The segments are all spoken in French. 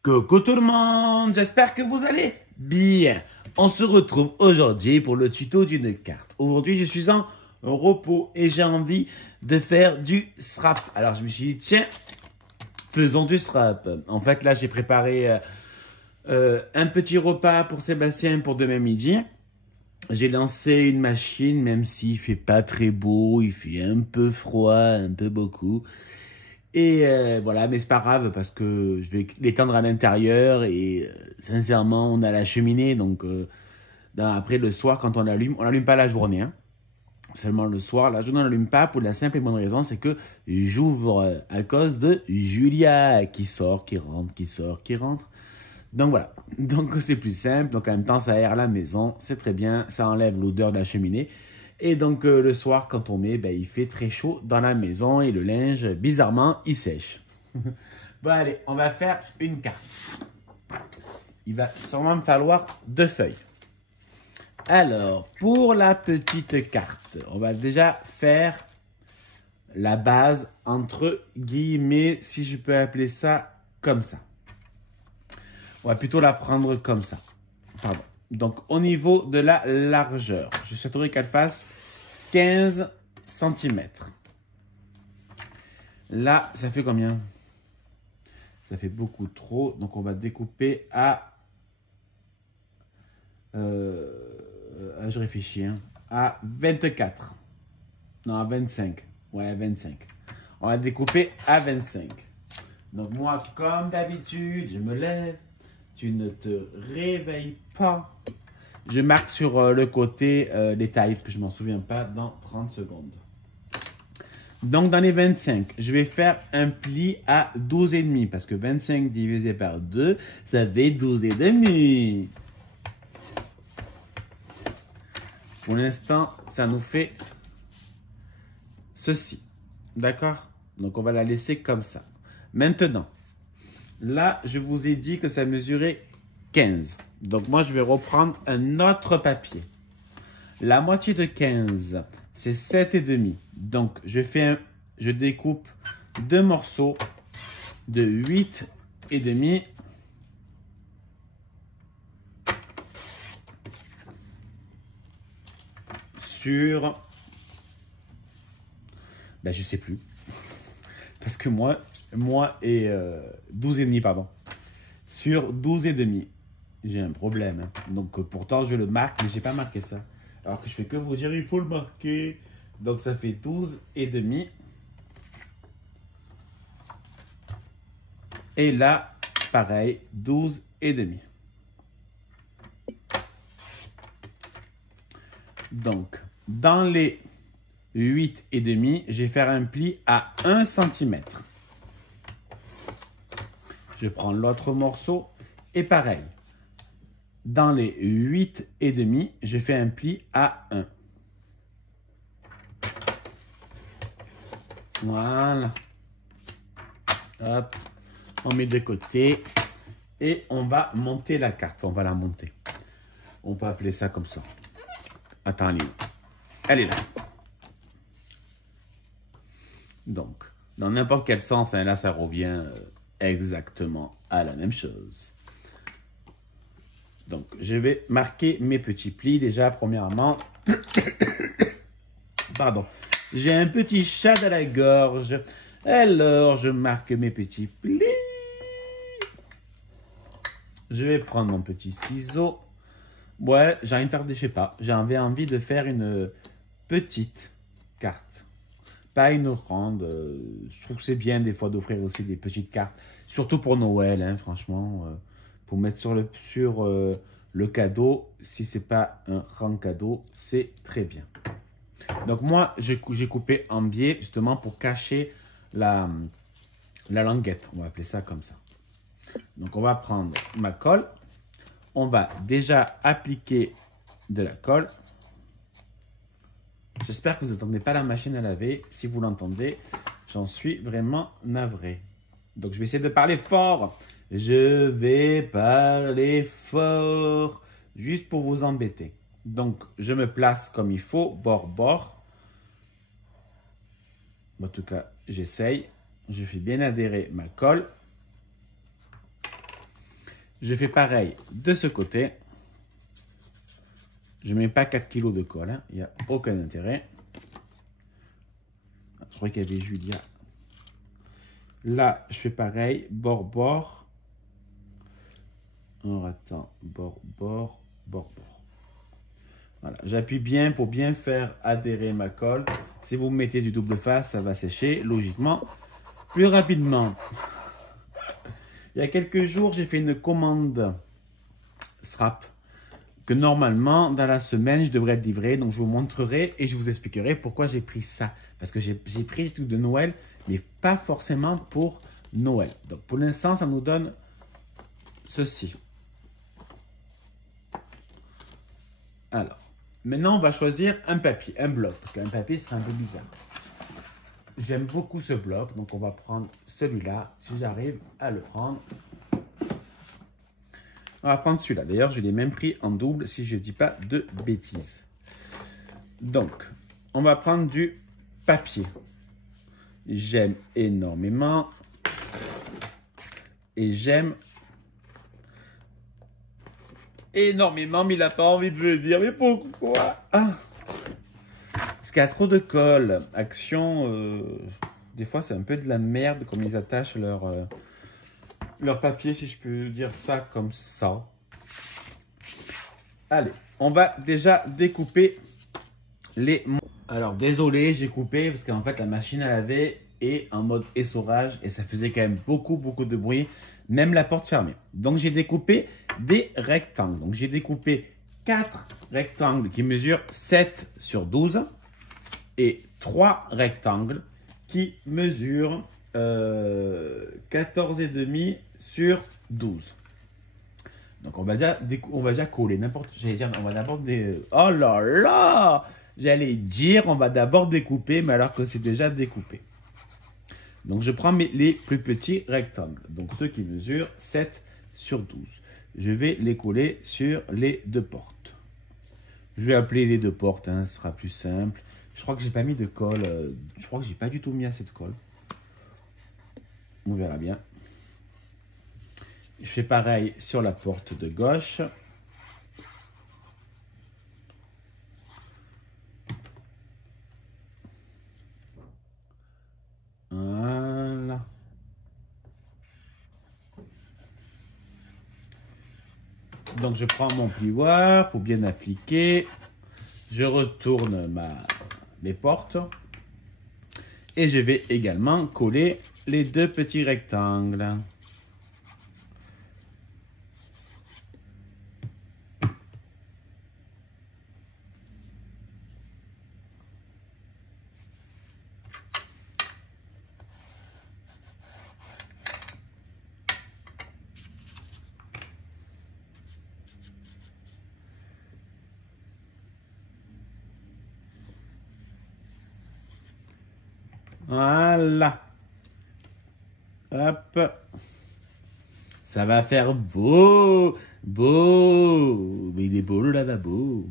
Coucou tout le monde, j'espère que vous allez bien. On se retrouve aujourd'hui pour le tuto d'une carte. Aujourd'hui, je suis en repos et j'ai envie de faire du scrap. Alors, je me suis dit, tiens, faisons du scrap. En fait, là, j'ai préparé un petit repas pour Sébastien pour demain midi. J'ai lancé une machine, même s'il fait pas très beau, il fait un peu froid, un peu beaucoup. Et voilà, mais c'est pas grave parce que je vais l'étendre à l'intérieur et sincèrement, on a la cheminée, donc après le soir, quand on l'allume pas la journée, hein, seulement le soir. La journée, on l'allume pas pour la simple et bonne raison, c'est que j'ouvre à cause de Julia qui sort, qui rentre, qui sort, qui rentre. Donc voilà, donc c'est plus simple, donc en même temps ça aère la maison, c'est très bien, ça enlève l'odeur de la cheminée. Et donc le soir quand on met, ben, il fait très chaud dans la maison et le linge, bizarrement, il sèche. Bon allez, on va faire une carte. Il va sûrement me falloir 2 feuilles. Alors, pour la petite carte, on va déjà faire la base entre guillemets, si je peux appeler ça comme ça. On va plutôt la prendre comme ça. Pardon. Donc, au niveau de la largeur, je souhaiterais qu'elle fasse 15 centimètres. Là, ça fait combien? Ça fait beaucoup trop. Donc, on va découper à... je réfléchis. Hein, à 24. Non, à 25. Ouais, à 25. On va découper à 25. Donc, moi, comme d'habitude, je me lève. Tu ne te réveilles pas. Je marque sur le côté les tailles, que je ne m'en souviens pas, dans 30 secondes. Donc, dans les 25, je vais faire un pli à 12,5 parce que 25 divisé par 2, ça fait 12,5. Pour l'instant, ça nous fait ceci. D'accord? Donc, on va la laisser comme ça. Maintenant, là, je vous ai dit que ça mesurait 15. Donc, moi, je vais reprendre un autre papier. La moitié de 15, c'est 7,5. Donc, je découpe 2 morceaux de 8,5 sur... Ben, je sais plus. Parce que moi et 12,5, pardon. Sur 12,5. J'ai un problème. Hein. Donc, pourtant, je le marque, mais j'ai pas marqué ça. Alors que je fais que vous dire, il faut le marquer. Donc, ça fait 12,5. Et là, pareil, 12,5. Donc, dans les 8,5, je vais faire un pli à 1 cm. Je prends l'autre morceau et pareil. Dans les 8,5, je fais un pli à 1. Voilà. Hop. On met de côté. Et on va monter la carte. On va la monter. On peut appeler ça comme ça. Attends, elle est là. Donc, dans n'importe quel sens, hein, là, ça revient exactement à la même chose. Donc, je vais marquer mes petits plis déjà, premièrement. Pardon. J'ai un petit chat à la gorge. Alors, je marque mes petits plis. Je vais prendre mon petit ciseau. Ouais, j'ai envie de faire, je sais pas. J'avais envie de faire une petite carte. Pas une grande. Je trouve que c'est bien des fois d'offrir aussi des petites cartes. Surtout pour Noël, hein, franchement. Pour mettre sur le cadeau. Si c'est pas un grand cadeau, c'est très bien. Donc moi, j'ai coupé en biais justement pour cacher la languette. On va appeler ça comme ça. Donc on va prendre ma colle. On va déjà appliquer de la colle. J'espère que vous n'entendez pas la machine à laver. Si vous l'entendez, j'en suis vraiment navré. Donc je vais essayer de parler fort. Je vais parler fort. Juste pour vous embêter. Donc je me place comme il faut, bord. En tout cas, j'essaye. Je fais bien adhérer ma colle. Je fais pareil de ce côté. Je ne mets pas 4 kg de colle, hein. Il n'y a aucun intérêt. Je crois qu'il y avait Julia. Là, je fais pareil, bord. Alors, attends, bord. Voilà, j'appuie bien pour bien faire adhérer ma colle. Si vous mettez du double face, ça va sécher logiquement plus rapidement. Il y a quelques jours, j'ai fait une commande Srap que normalement, dans la semaine, je devrais être livré. Donc, je vous montrerai et je vous expliquerai pourquoi j'ai pris ça. Parce que j'ai pris des trucs de Noël, mais pas forcément pour Noël. Donc, pour l'instant, ça nous donne ceci. Alors, maintenant, on va choisir un papier, un bloc. Parce qu'un papier, c'est un peu bizarre. J'aime beaucoup ce bloc, donc on va prendre celui-là, si j'arrive à le prendre. On va prendre celui-là. D'ailleurs, je l'ai même pris en double, si je ne dis pas de bêtises. Donc, on va prendre du papier. J'aime énormément. Et j'aime énormément, mais il n'a pas envie de le dire. Mais pourquoi? Parce qu'il y a trop de colle. Action, des fois, c'est un peu de la merde comme ils attachent leur papier, si je peux dire ça comme ça. Allez, on va déjà découper les... Alors, désolé, j'ai coupé parce qu'en fait, la machine à laver est en mode essorage et ça faisait quand même beaucoup de bruit, même la porte fermée. Donc, j'ai découpé des rectangles. Donc, j'ai découpé 4 rectangles qui mesurent 7 sur 12 et 3 rectangles qui mesurent 14,5 sur 12. Donc, on va déjà coller n'importe... J'allais dire, on va d'abord... Oh là là! J'allais dire, on va d'abord découper, mais alors que c'est déjà découpé. Donc, je prends les plus petits rectangles. Donc, ceux qui mesurent 7 sur 12. Je vais les coller sur les deux portes. Je vais appeler les deux portes, hein, ce sera plus simple. Je crois que j'ai pas mis de colle. Je crois que j'ai pas du tout mis assez de colle. On verra bien. Je fais pareil sur la porte de gauche. Voilà. Donc, je prends mon plioir pour bien appliquer. Je retourne mes portes. Et je vais également coller les deux petits rectangles. Voilà. Hop. Ça va faire beau. Mais il est beau le lavabo.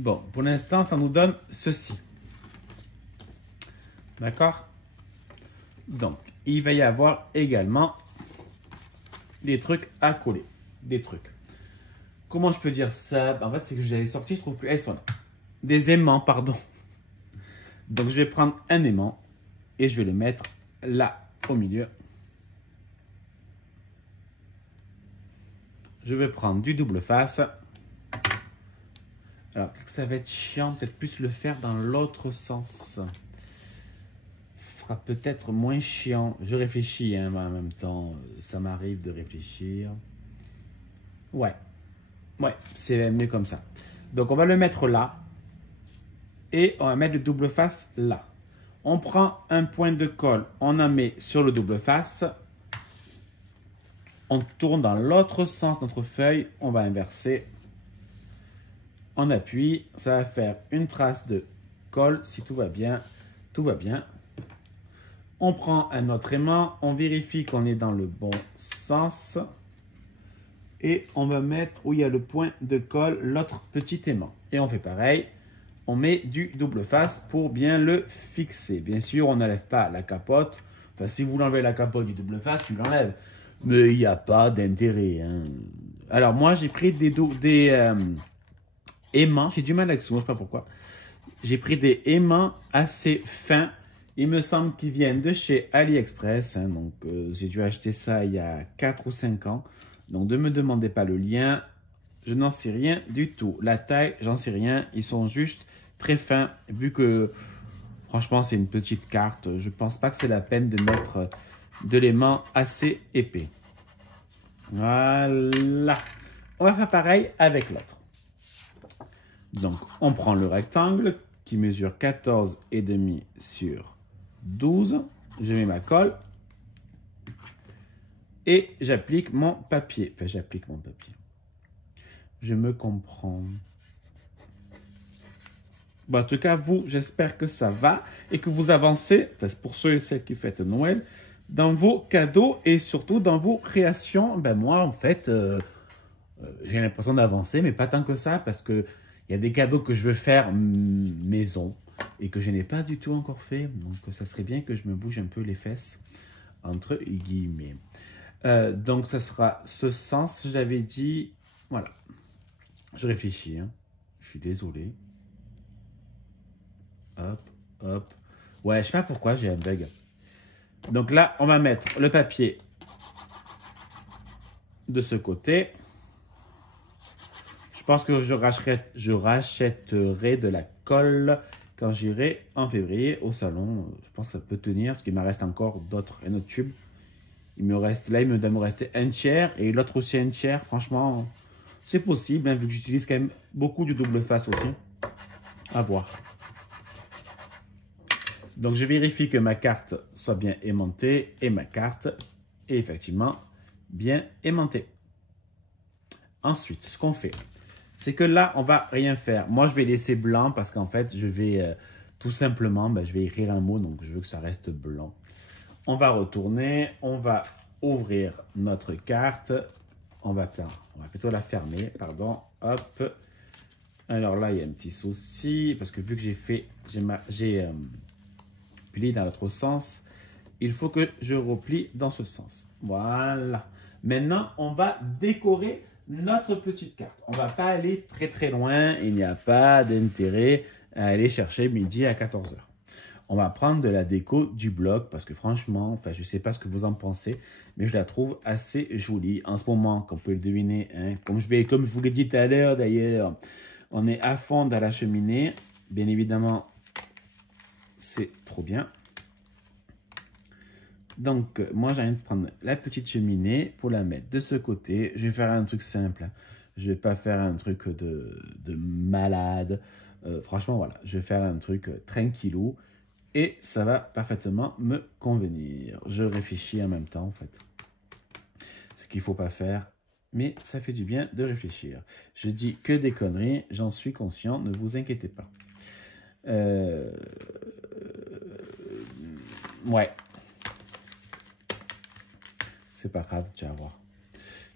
Bon, pour l'instant, ça nous donne ceci. D'accord? Donc, il va y avoir également des trucs à coller. Des trucs. Comment je peux dire ça? En fait, c'est que j'avais sorti, je trouve plus. Elles sont là. Des aimants, pardon. Donc, je vais prendre un aimant et je vais le mettre là, au milieu. Je vais prendre du double face. Alors, peut-être que ça va être chiant, peut-être plus le faire dans l'autre sens. Ce sera peut-être moins chiant. Je réfléchis, hein, en même temps. Ça m'arrive de réfléchir. Ouais, c'est mieux comme ça. Donc, on va le mettre là. Et on va mettre le double face là. On prend un point de colle, on en met sur le double face. On tourne dans l'autre sens notre feuille, on va inverser. On appuie, ça va faire une trace de colle si tout va bien. Tout va bien. On prend un autre aimant, on vérifie qu'on est dans le bon sens. Et on va mettre où il y a le point de colle l'autre petit aimant. Et on fait pareil. On met du double face pour bien le fixer. Bien sûr, on n'enlève pas la capote. Enfin, si vous l'enlevez la capote du double face, tu l'enlèves. Mais il n'y a pas d'intérêt. Hein. Alors, moi, j'ai pris des aimants. J'ai du mal avec ça, je ne sais pas pourquoi. J'ai pris des aimants assez fins. Il me semble qu'ils viennent de chez AliExpress. Hein, donc, j'ai dû acheter ça il y a 4 ou 5 ans. Donc, ne me demandez pas le lien. Je n'en sais rien du tout. La taille, j'en sais rien. Ils sont juste très fins. Vu que, franchement, c'est une petite carte. Je ne pense pas que c'est la peine de mettre de l'aimant assez épais. Voilà. On va faire pareil avec l'autre. Donc, on prend le rectangle qui mesure 14,5 sur 12. Je mets ma colle. Et j'applique mon papier. Enfin, j'applique mon papier. Je me comprends. Bon, en tout cas, vous, j'espère que ça va et que vous avancez, pour ceux et celles qui fêtent Noël, dans vos cadeaux et surtout dans vos créations. Ben moi, en fait, j'ai l'impression d'avancer, mais pas tant que ça, parce que il y a des cadeaux que je veux faire maison et que je n'ai pas du tout encore fait. Donc, ça serait bien que je me bouge un peu les fesses, entre guillemets. Donc, ça sera ce sens, j'avais dit, voilà. Je réfléchis, hein. Je suis désolé. Hop, hop. Ouais, je sais pas pourquoi j'ai un bug. Donc là, on va mettre le papier de ce côté. Je pense que je rachèterai de la colle quand j'irai en février au salon. Je pense que ça peut tenir parce qu'il me reste encore un autre tube. Il me reste, là, il me doit me rester un tiers et l'autre aussi un tiers. Franchement, c'est possible, hein, vu que j'utilise quand même beaucoup du double face aussi. À voir. Donc, je vérifie que ma carte soit bien aimantée et ma carte est effectivement bien aimantée. Ensuite, ce qu'on fait, c'est que là, on va rien faire. Moi, je vais laisser blanc parce qu'en fait, je vais tout simplement, je vais écrire un mot, donc je veux que ça reste blanc. On va retourner, on va ouvrir notre carte. On va plutôt la fermer, pardon. Hop. Alors là, il y a un petit souci parce que vu que j'ai plié dans l'autre sens, il faut que je replie dans ce sens. Voilà. Maintenant, on va décorer notre petite carte. On ne va pas aller très très loin. Il n'y a pas d'intérêt à aller chercher midi à 14 h. On va prendre de la déco du bloc parce que franchement, enfin, je ne sais pas ce que vous en pensez, mais je la trouve assez jolie. En ce moment, comme vous pouvez le deviner, hein, comme je vous l'ai dit tout à l'heure d'ailleurs, on est à fond dans la cheminée. Bien évidemment, c'est trop bien. Donc, moi, j'ai envie de prendre la petite cheminée pour la mettre de ce côté. Je vais faire un truc simple. Hein. Je ne vais pas faire un truc de malade. Franchement, voilà. Je vais faire un truc tranquillou. Et ça va parfaitement me convenir. Je réfléchis en même temps, en fait. Ce qu'il ne faut pas faire. Mais ça fait du bien de réfléchir. Je dis que des conneries. J'en suis conscient. Ne vous inquiétez pas. Ouais. C'est pas grave, tu vas voir.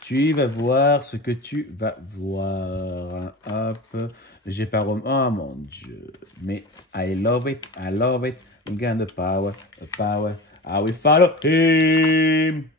Tu vas voir ce que tu vas voir. Hop. J'ai pas Rome. Oh mon Dieu. Mais I love it. I love it. We got the power. The power. I will follow him.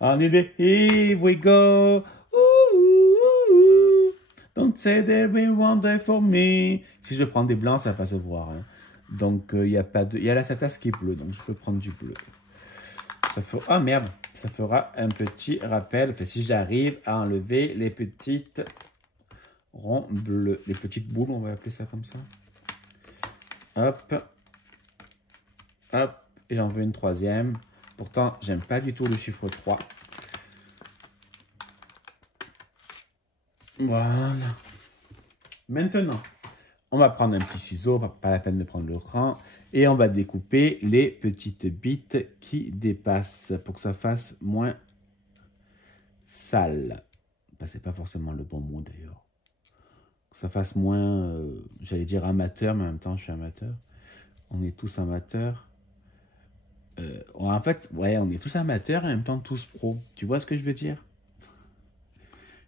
On the here we go. Ooh. Don't say there will one day for me. Si je prends des blancs, ça va pas se voir. Hein. Donc, il y a pas de... Il y a la tasse qui est bleue. Donc, je peux prendre du bleu. Ça fera... Ah merde. Ça fera un petit rappel. Enfin, si j'arrive à enlever les petites ronds bleus. Les petites boules, on va appeler ça comme ça. Hop. Hop. Et j'en veux une troisième. Pourtant, j'aime pas du tout le chiffre 3. Voilà. Maintenant, on va prendre un petit ciseau. Pas la peine de prendre le grand. Et on va découper les petites bites qui dépassent pour que ça fasse moins sale. Ben, c'est pas forcément le bon mot d'ailleurs. Que ça fasse moins, j'allais dire amateur, mais en même temps je suis amateur. On est tous amateurs. En fait, ouais, on est tous amateurs et en même temps tous pros. Tu vois ce que je veux dire?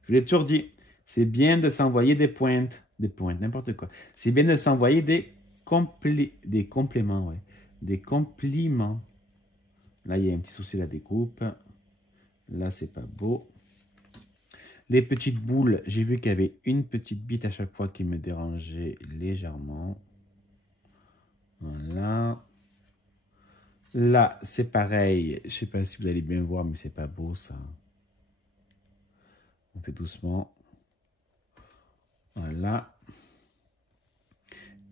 Je vous l'ai toujours dit, c'est bien de s'envoyer des pointes, n'importe quoi. C'est bien de s'envoyer des compléments, ouais. Des compliments. Là, il y a un petit souci de la découpe. Là, c'est pas beau. Les petites boules, j'ai vu qu'il y avait une petite bite à chaque fois qui me dérangeait légèrement. Voilà. Là, c'est pareil. Je sais pas si vous allez bien voir, mais c'est pas beau, ça. On fait doucement. Voilà.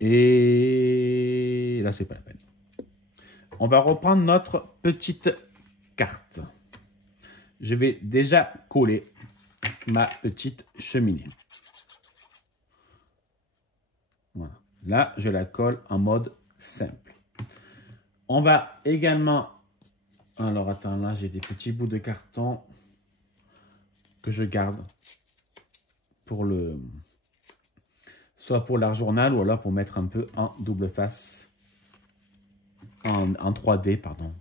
Et là, c'est pas la peine. On va reprendre notre petite carte. Je vais déjà coller ma petite cheminée. Voilà. Là, je la colle en mode simple. On va également... Alors, attends, là, j'ai des petits bouts de carton que je garde pour le... soit pour l'art journal ou alors pour mettre un peu en double face. En 3D, pardon.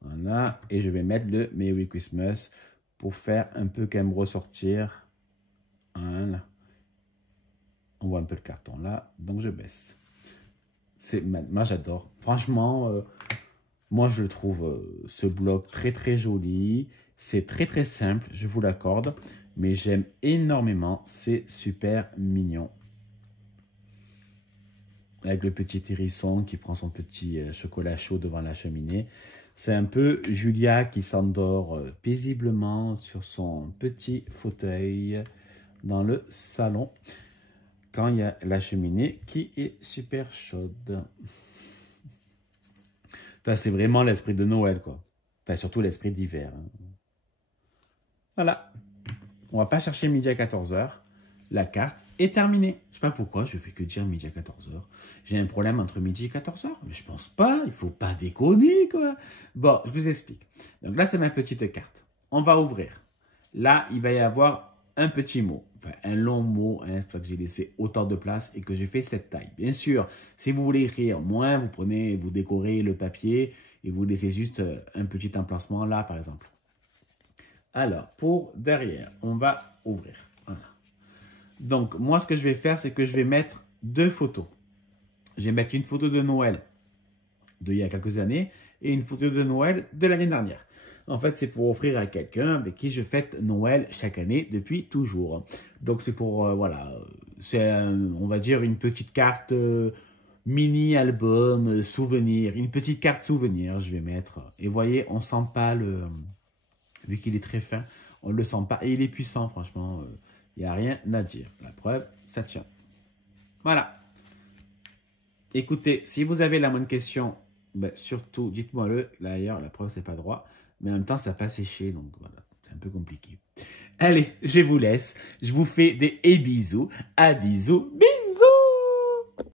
Voilà. Et je vais mettre le Merry Christmas pour faire un peu quand même ressortir. Voilà. On voit un peu le carton là. Donc je baisse. Moi j'adore. Franchement, moi je trouve ce bloc très très joli. C'est très très simple, je vous l'accorde. Mais j'aime énormément. C'est super mignon. Avec le petit hérisson qui prend son petit chocolat chaud devant la cheminée. C'est un peu Julia qui s'endort paisiblement sur son petit fauteuil dans le salon quand il y a la cheminée qui est super chaude. Enfin, c'est vraiment l'esprit de Noël, quoi. Enfin, surtout l'esprit d'hiver. Hein. Voilà. On va pas chercher midi à 14 h. La carte est terminée. Je sais pas pourquoi, je fais que dire midi à 14 h. J'ai un problème entre midi et 14 h. Mais je pense pas, il faut pas déconner, quoi. Bon, je vous explique. Donc là, c'est ma petite carte. On va ouvrir. Là, il va y avoir un petit mot. Enfin, un long mot, hein, que j'ai laissé autant de place et que j'ai fait cette taille. Bien sûr, si vous voulez écrire moins, vous prenez, vous décorez le papier et vous laissez juste un petit emplacement là, par exemple. Alors, pour derrière, on va ouvrir. Voilà. Donc, moi, ce que je vais faire, c'est que je vais mettre deux photos. Je vais mettre une photo de Noël d'il y a quelques années et une photo de Noël de l'année dernière. En fait, c'est pour offrir à quelqu'un avec qui je fête Noël chaque année depuis toujours. Donc, c'est pour, voilà, c'est, on va dire, une petite carte mini-album, souvenir. Une petite carte souvenir, je vais mettre. Et vous voyez, on sent pas le... Vu qu'il est très fin, on ne le sent pas. Et il est puissant, franchement. Il n'y a rien à dire. La preuve, ça tient. Voilà. Écoutez, si vous avez la moindre question, ben, surtout, dites-moi-le. D'ailleurs, la preuve, c'est pas droit. Mais en même temps, ça n'a pas séché. Donc, voilà. C'est un peu compliqué. Allez, je vous laisse. Je vous fais des bisous. À bisous. Bisous.